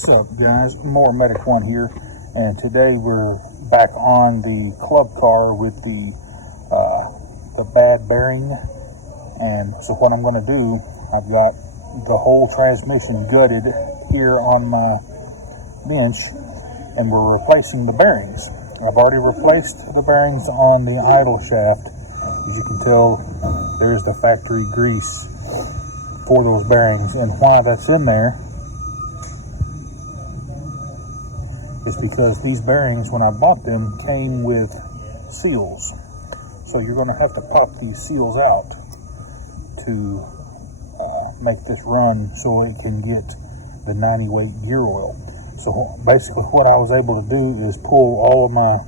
What's up, guys? More Medic One here, and today we're back on the club car with the bad bearing. And so what I'm going to do, I've got the whole transmission gutted here on my bench, and we're replacing the bearings. I've already replaced the bearings on the idle shaft. As you can tell, there's the factory grease for those bearings, and why that's in there is because these bearings, when I bought them, came with seals. So you're going to have to pop these seals out to make this run so it can get the 90 weight gear oil. So basically what I was able to do is pull all of my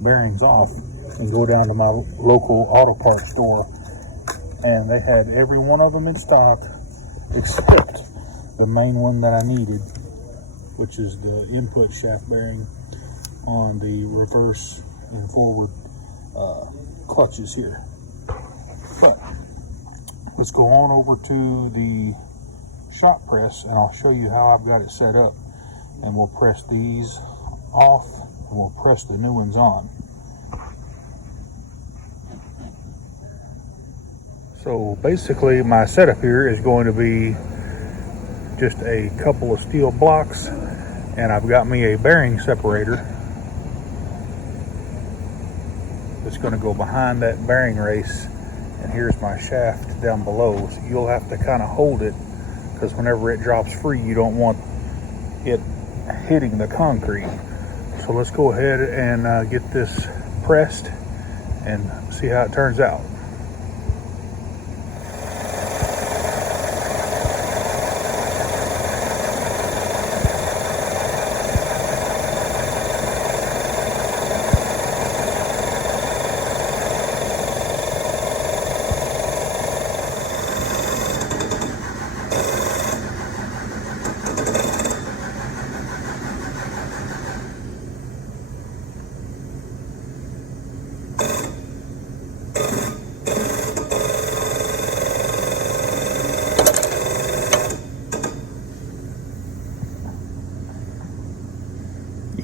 bearings off and go down to my local auto parts store, and they had every one of them in stock except the main one that I needed, which is the input shaft bearing on the reverse and forward clutches here. But let's go on over to the shop press, and I'll show you how I've got it set up, and we'll press these off and we'll press the new ones on. So basically my setup here is going to be just a couple of steel blocks, and I've got me a bearing separator that's going to go behind that bearing race, and here's my shaft down below. So you'll have to kind of hold it, because whenever it drops free you don't want it hitting the concrete. So let's go ahead and get this pressed and see how it turns out.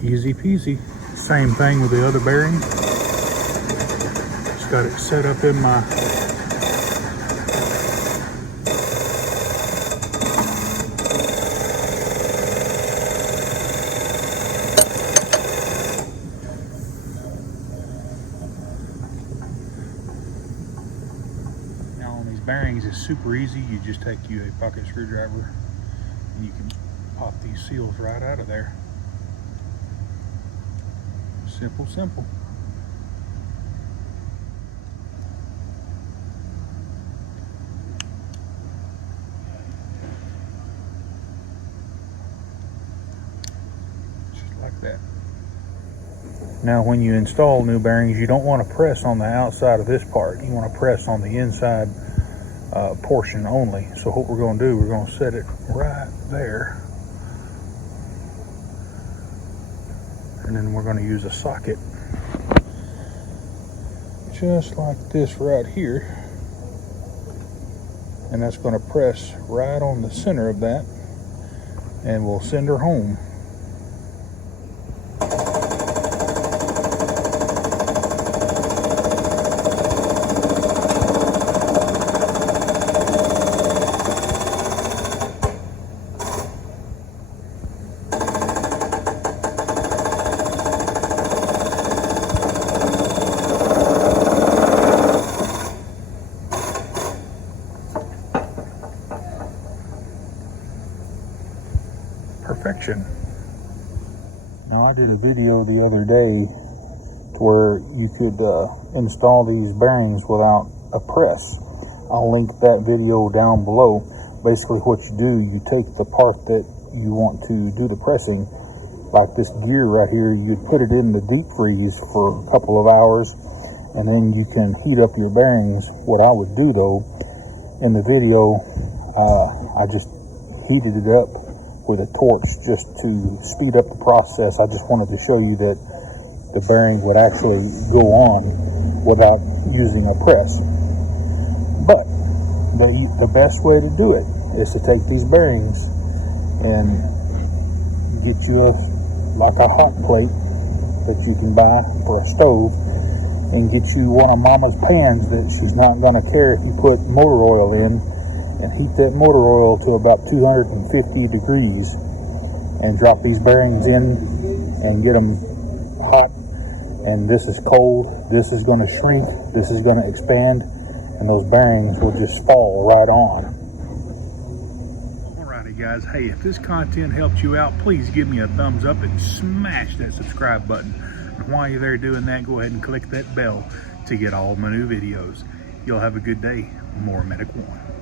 Easy peasy. Same thing with the other bearing. Just got it set up in my now on these bearings, it's super easy. You just take you a pocket screwdriver and you can pop these seals right out of there. Simple, simple. Just like that. Now when you install new bearings, you don't want to press on the outside of this part. You want to press on the inside portion only. So what we're going to do, we're going to set it right there. And then we're going to use a socket just like this right here, and that's going to press right on the center of that, and we'll send her home. Perfection. Now I did a video the other day to where you could install these bearings without a press. I'll link that video down below. Basically what you do, you take the part that you want to do the pressing, like this gear right here, you'd put it in the deep freeze for a couple of hours, and then you can heat up your bearings. What I would do though, in the video, I just heated it up with a torch just to speed up the process. I just wanted to show you that the bearing would actually go on without using a press. But the best way to do it is to take these bearings and get you like a hot plate that you can buy for a stove, and get you one of Mama's pans that she's not going to care if you put motor oil in, and heat that motor oil to about 250 degrees, and drop these bearings in and get them hot. And this is cold, this is going to shrink, this is going to expand, and those bearings will just fall right on. Alrighty guys, hey, if this content helped you out, please give me a thumbs up and smash that subscribe button. And while you're there doing that, go ahead and click that bell to get all my new videos. You'll have a good day. More Medic One.